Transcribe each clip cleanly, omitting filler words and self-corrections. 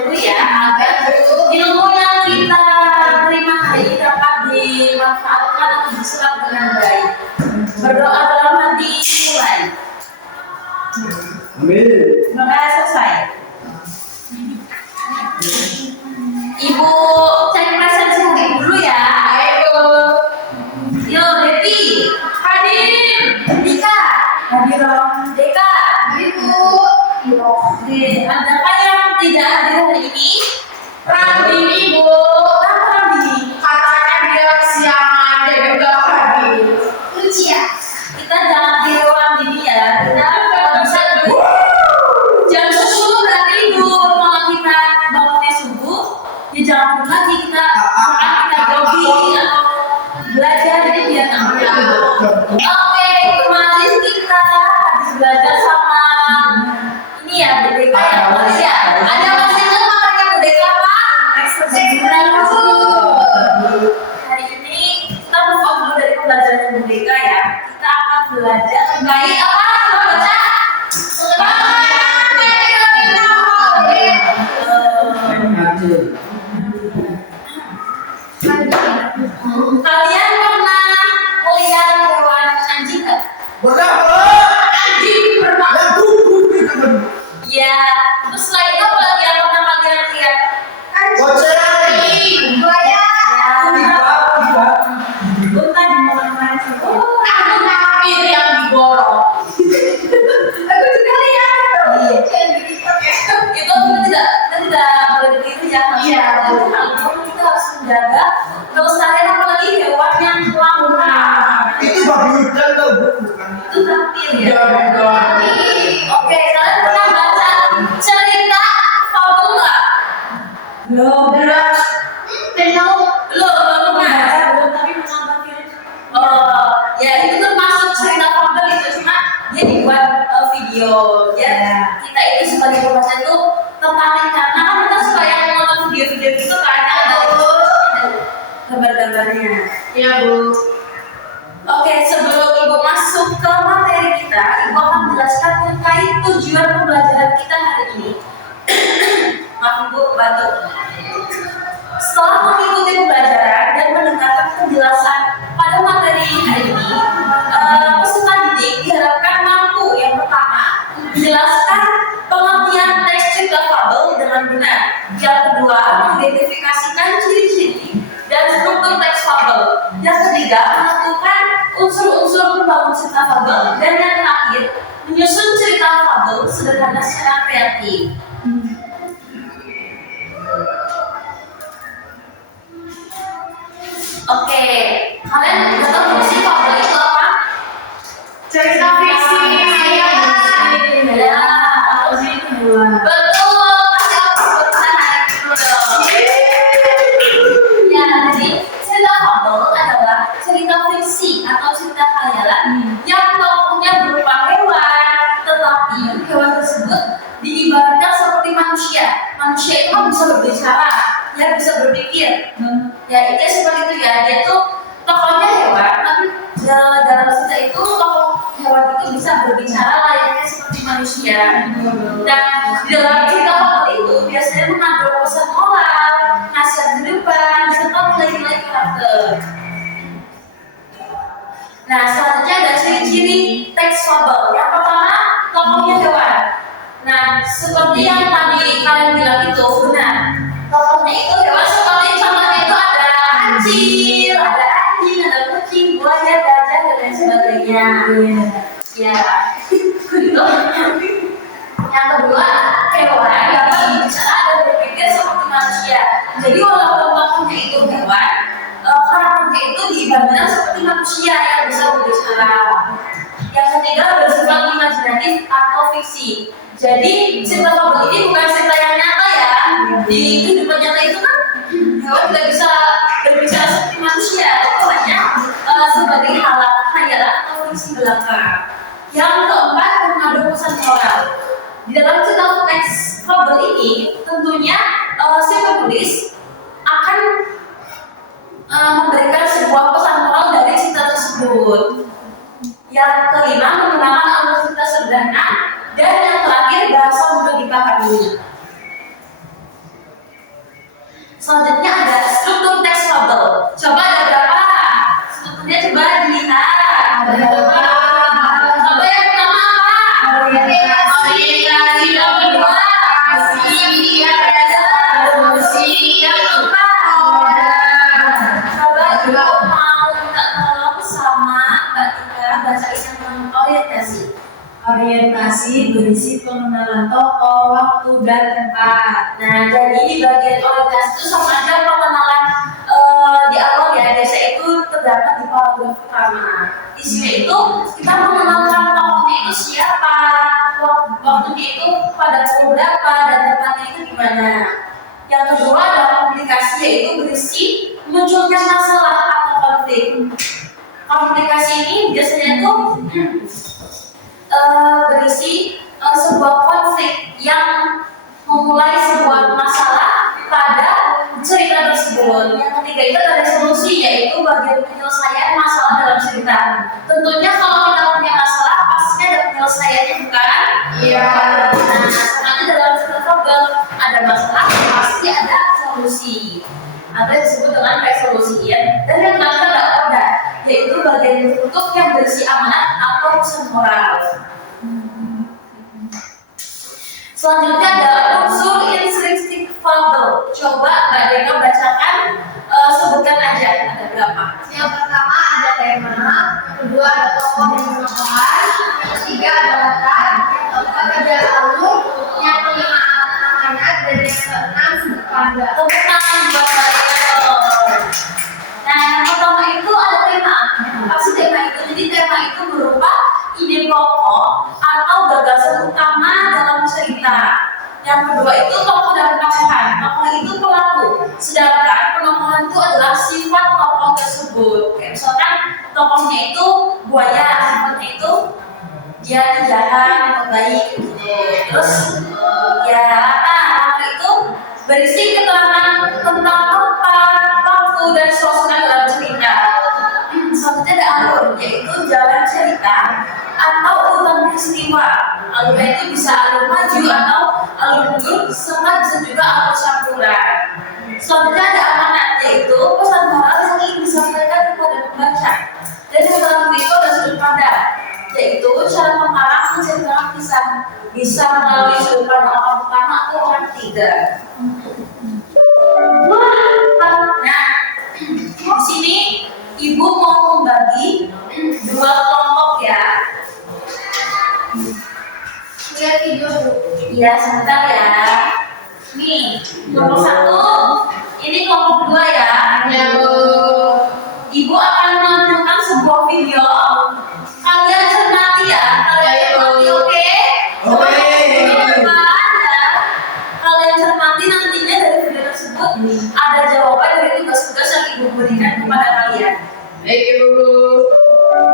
dulu ya, agar ilmu yang kita terima hari ini dapat dimanfaatkan atau diserap dengan baik. Berdoa dalam hati mulai. Amin. Maka selesai. Ibu cek presensi hari dulu ya. Ayo. Yo, Devi. Hadir. Dika. Hadir. Deka. Ibu. Oke, adakah yang tidak hadir hari ini? Ramdini, Bu. Kenapa Ramdini? Katanya dia kesiangan, jadi nggak hadir. Lucia. Kita jangan tiru Ramdini ya. Kita kalau bisa jam 10 berarti tidur. Kalau kita bangunnya subuh, ya jangan tidur lagi kita. Kita jogging atau belajar jadi biar nggak. Oke, kemarin kita habis belajar sama ini ya BDK ya, Mas ya. Ada masih ingat makanya BDK apa? Hari ini kita move on dulu dari pembelajaran BDK ya. Kita akan belajar terkait apa? Coba baca. Kalian pernah melihat hewan anjing nggak? Pernah, Anjing pernah. yang kuku itu. Iya. Terus setelah itu apa lagi yang pernah kalian lihat? Anjing. Buaya. Unta di mana-mana sih. Aku hampir yang digorok. Aku juga lihat. Iya. Yang diikat ya. Itu kita tidak boleh ditiru ya. Iya. Tapi kita harus menjaga kelestarian apalagi hewan yang langka. Itu babi hutan tau Bu? Bukan. Itu tampil ya. Iya, bukan. Oke, kalian pernah baca cerita fabel nggak? Belum. Tenang. Belum pernah. Tapi pernah baca. Oh, ya itu termasuk cerita fabel itu, cuma dia dibuat video. Ya, kita itu sebagai pembaca itu tertarik karena kan kita suka yang nonton video-video gitu karena ada gambar-gambarnya. Ya Bu. Oke, sebelum Ibu masuk ke materi kita, Ibu akan menjelaskan terkait tujuan pembelajaran kita hari ini. Maaf Ibu, batuk. Setelah mengikuti pembelajaran dan mendengarkan penjelasan pada materi hari ini, peserta didik diharapkan mampu yang pertama menjelaskan pengertian teks cerita fabel dengan benar. Yang kedua, mengidentifikasikan ciri-ciri dan struktur teks fabel. Yang ketiga, menentukan unsur-unsur pembangun cerita fabel. Dan yang terakhir, menyusun cerita fabel sederhana secara kreatif. Oke, kalian udah tahu sih fabel itu apa? Cerita fiksi. Ya, betul. Kasih aku tangan dulu dong. Ya, jadi cerita fabel adalah cerita fiksi atau cerita khayalan yang tokohnya berupa hewan, tetapi hewan tersebut diibaratkan seperti manusia. Manusia itu kan bisa berbicara, ya bisa berpikir. Ya itu seperti itu ya. Dia tuh tokohnya hewan, tapi dalam cerita itu tokoh hewan itu bisa berbicara layaknya seperti manusia. Dan di dalam cerita fabel itu biasanya mengandung pesan moral, nasihat kehidupan, serta nilai-nilai karakter. Nah, selanjutnya ada ciri-ciri teks fabel. Yang pertama, tokohnya hewan. Nah, seperti yang tadi kalian bilang itu benar. Tokohnya itu hewan seperti contohnya itu ada kancil, ada anjing, ada kucing, buaya, gajah, dan lain sebagainya. Ya, gitu. Yang kedua, hewan yang berbicara dan berpikir seperti manusia. Jadi walaupun tokohnya itu hewan, karakternya itu diibaratkan seperti manusia yang bisa berbicara. Yang ketiga, bersifat imajinatif atau fiksi. Jadi cerita fabel ini bukan cerita yang nyata ya. Di kehidupan nyata itu kan hewan tidak bisa berbicara seperti manusia. Itu hanya sebagai khayalan atau fiksi belaka. Yang keempat, mengandung pesan moral. Di dalam cerita teks fabel ini tentunya si penulis akan memberikan sebuah pesan moral dari cerita tersebut. Yang kelima, menggunakan alur cerita sederhana. Dan yang terakhir, bahasa mudah dipahami. Selanjutnya ada struktur teks fabel. Coba ada berapa? Strukturnya coba dilihat. Ada berapa? Coba yang pertama apa? Orientasi. Yang kedua yang keempat coba ibu mau minta tolong sama Mbak Tika bacain yang pertama orientasi. Orientasi berisi pengenalan tokoh, waktu, dan tempat. Nah, jadi di bagian orientasi itu sama aja pengenalan di awal ya. Biasa itu terdapat di paragraf pertama. Di sini itu kita mengenalkan tokohnya itu siapa, waktunya itu pada pukul berapa, dan tempatnya itu di mana. Yang kedua adalah komplikasi, yaitu berisi munculnya masalah atau konflik. Komplikasi ini biasanya itu berisi sebuah konflik yang memulai sebuah masalah pada cerita tersebut. Yang ketiga itu ada resolusi, yaitu bagian penyelesaian masalah dalam cerita. Tentunya kalau kita punya masalah pastinya ada penyelesaiannya, bukan? Iya. Nah, sebenarnya dalam cerita fabel ada masalah pasti ada solusi atau yang disebut dengan resolusi ya. Dan yang terakhir ada order, yaitu bagian tertutup yang berisi amanat atau pesan moral. Selanjutnya ada unsur instinktif fabel. Coba Mbak Deka bacakan, sebutkan aja ada berapa. Yang pertama ada tema, yang kedua ada tokoh dan tokohan, yang ketiga ada latar, yang keempat ada alur, yang kelima amanat, dan yang keenam sudut pandang. Tepuk tangan buat Mbak Deka. Nah, yang pertama itu ada tema. Apa sih tema itu? Jadi tema itu berupa ide pokok atau gagasan utama dalam cerita. Yang kedua itu tokoh dan tokohan. Tokoh itu pelaku, sedangkan penokohan itu adalah sifat tokoh tersebut. Kayak misalkan tokohnya itu buaya, sifatnya itu dia jahat atau baik gitu. Terus ya latar itu berisi keterangan tentang tempat, waktu, dan suasana dalam cerita. Selanjutnya ada alur, yaitu jalan cerita atau urutan peristiwa. Alurnya itu bisa alur maju atau alur mundur, serta bisa juga alur campuran. Selanjutnya ada amanat, yaitu pesan moral yang ingin disampaikan kepada pembaca. Dan yang terakhir itu ada sudut pandang, yaitu cara pengarang menceritakan kisah bisa melalui sudut pandang orang pertama atau orang ketiga. Nah, di sini Ibu mau membagi dua kelompok ya. Lihat video. Iya, sebentar ya. Nih, kelompok satu, ini kelompok dua ya. Ya, Ibu akan menunjukkan sebuah video. Kalian cermati ya, kalian cermati, oke? Oke. Kalian cermati nantinya dari video tersebut ada jawaban dari tugas-tugas yang Ibu berikan kepada kalian. baik Ibu.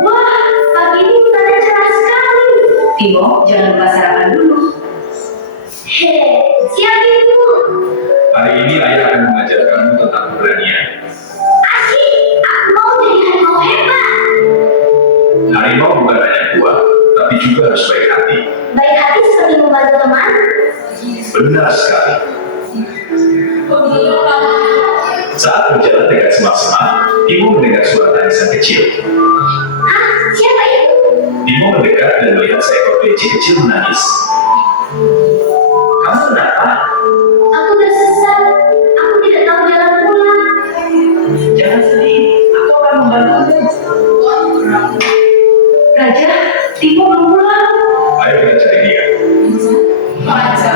Wah, pagi ini bukannya cerah sekali. Timo, jangan lupa sarapan dulu. Hei, siap Ibu. Hari ini ayah akan mengajar kamu tentang keberanian. Asik, aku mau jadi harimau hebat. Harimau bukan hanya kuat, tapi juga harus baik hati. Baik hati seperti membantu teman. Benar sekali. Saat berjalan dekat semak-semak, Timo mendengar suara tangisan kecil. Ah, siapa itu? Timo mendekat dan melihat seekor kelinci kecil menangis. Kamu kenapa? Aku tersesat. Aku tidak tahu jalan pulang. Jangan sedih, aku akan membantumu. Raja, Timo belum pulang. Ayo kita cari dia. Baca.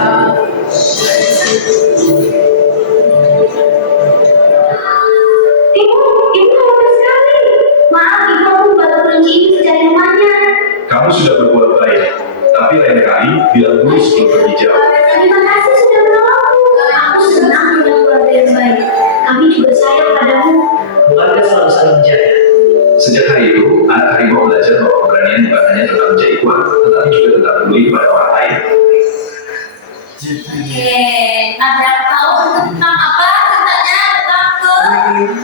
Timo, Ibu khawatir sekali. Maaf, Ibu aku membantu kelinci ini mencari rumahnya. Kamu sudah berbuat baik, tapi lain kali bilang dulu sebelum pergi jauh. Terima kasih sudah menolongku. Aku senang punya keluarga yang baik. Kami juga sayang padamu. Keluarga selalu saling menjaga. Sejak hari itu, anak harimau belajar bahwa keberanian bukan hanya tentang menjadi kuat, tetapi juga tentang peduli kepada orang lain. Oke, ada yang tahu tentang apa ceritanya tentang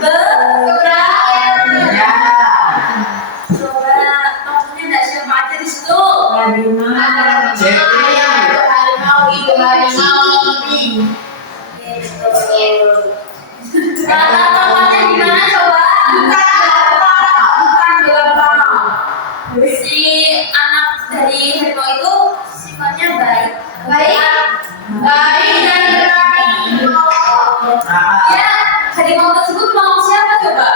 keberanian? Ya. Coba tokohnya ada siapa aja di situ? Ada harimau, itu harimau. Oke, betul. Kata-katanya gimana coba? Bukan gampang. Si anak dari harimau itu sifatnya baik. Baik dan berani. Ya, harimau tersebut mau siapa coba?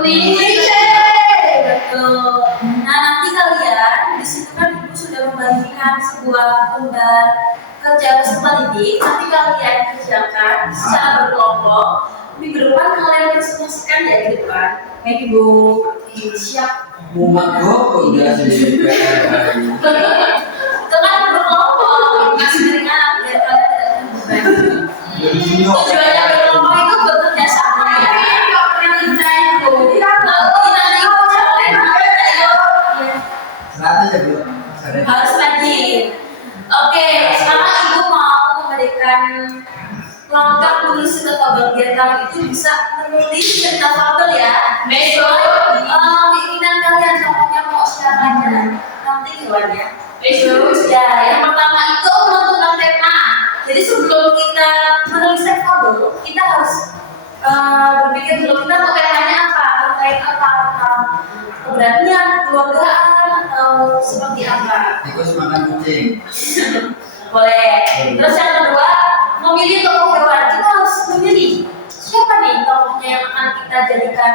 Klise. Betul. Nah, nanti kalian di situ kan ibu sudah membagikan sebuah lembar kerja peserta didik. Nanti kalian kerjakan secara berkelompok. Minggu depan kalian presentasikan ya di depan. Baik ibu. Siap. Mumet kok udah sendiri. Itu kan berkelompok. Kasih keringanan biar kalian tidak beban. Tujuannya berkelompok itu bekerja sama ya. Harus rajin. Oke, sekarang ibu mau memberikan langkah menulis cerita fabel biar kamu itu bisa menulis cerita fabel ya. Besok keinginan kalian contohnya mau siapa aja nanti hewannya. Besok ya, yang pertama itu menentukan tema. Jadi sebelum kita menulis cerita fabel, kita harus berpikir dulu kita mau temanya apa, terkait apa, tentang keberanian, keluargaan atau seperti apa. Tikus makan kucing. Boleh. Terus yang kedua, memilih tokoh hewan. Kita harus memilih siapa nih tokohnya yang akan kita jadikan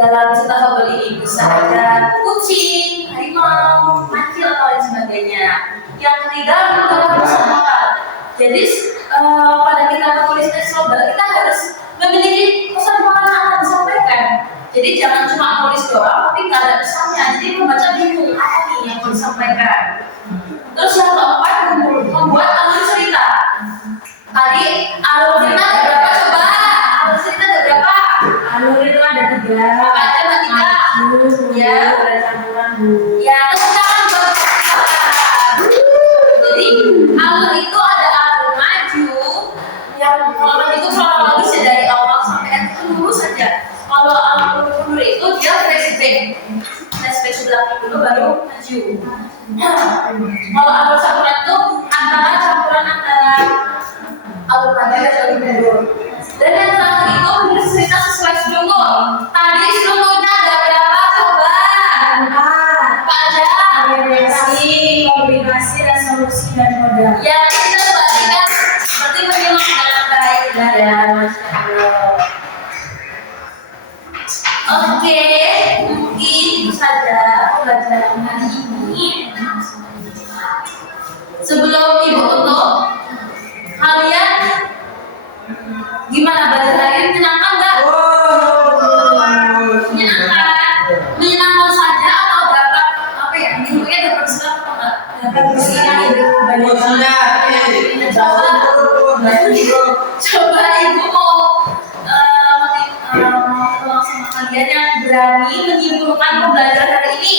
dalam cerita fabel ini. Bisa ada kucing, harimau, macan atau lain sebagainya. Yang ketiga, menentukan pesan moral. Jadi pada kita menulis teks fabel, kita harus memiliki pesan moral yang akan disampaikan. Jadi jangan cuma tulis doang, tapi nggak ada pesannya. Jadi membaca bingung apa nih yang mau disampaikan. Terus yang keempat, membuat alur cerita. Tadi alur cerita ada berapa coba? Alur cerita ada berapa? Alur itu ada 3. Apa aja mbak Tika? Ya. Ada campuran Ya, tepuk tangan buat kita. Jadi alur itu ada alur maju, yang kalau maju itu kronologis ya dari awal sampai akhir itu lurus saja. Kalau alur mundur itu dia flashback sebelah dulu baru maju. Kalau alur campuran itu campuran antara alur maju dan alur mundur. Dan yang terakhir itu menulis cerita sesuai struktur. Tadi strukturnya ada berapa coba? Apa aja? variasi, kombinasi, resolusi, dan modal. Ya, kita perhatikan seperti menyimak dengan baik ya, Masya Allah. Oke, mungkin itu saja pembelajaran hari ini. Sebelum ibu tutup, kalian gimana belajar hari ini? Menyenangkan nggak? Menyenangkan? Menyenangkan saja atau dapat apa ya? Mungkin dapat sesuatu atau enggak? Dapat Coba ibu mau tolong sama kalian yang berani menyimpulkan pembelajaran hari ini.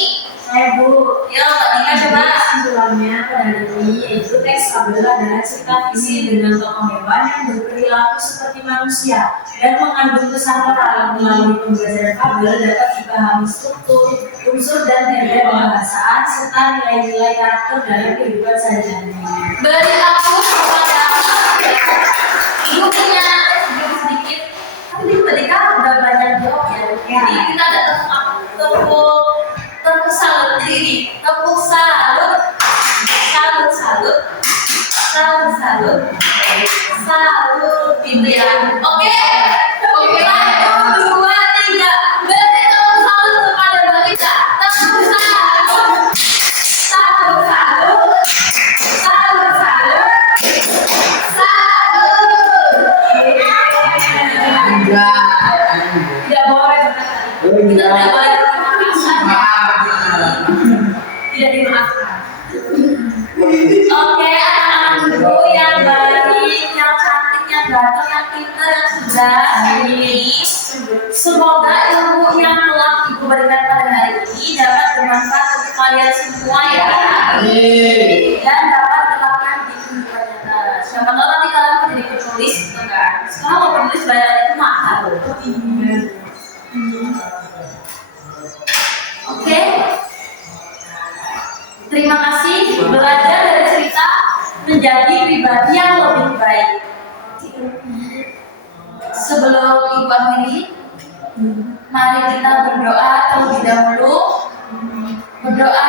Saya Bu, Ya, Mbak Nika coba. kesimpulannya pada hari ini yaitu teks fabel adalah cerita visi dengan tokoh hewan yang berperilaku seperti manusia dan mengandung pesan moral. Melalui pembelajaran fabel dapat dipahami struktur, unsur dan tema pembahasan serta nilai-nilai karakter dalam kehidupan sehari-hari. Beri aku kepada ibu punya sedikit, tapi di Mbak Nika udah banyak jawab ya. Jadi kita ada tepuk salut ini, tepuk salut gitu ya. Oke, 1, 2, 3. Beri tepuk salut kepada Mbak Nika. Tepuk salut. Tidak boleh kita tidak boleh tidak dimaafkan. Oke, anak-anakku yang baik, yang cantik, yang ganteng, yang pintar, yang cerdas ini, semoga ilmu yang telah ibu berikan pada hari ini dapat bermanfaat untuk kalian semua ya, dan dapat diterapkan di kehidupan nyata. Siapa tahu nanti kalian menjadi penulis gitu kan? Sekarang mau penulis bayar itu mahal. Oke. Terima kasih, belajar dari cerita menjadi pribadi yang lebih baik. sebelum Ibu akhiri, mari kita berdoa terlebih dahulu. Berdoa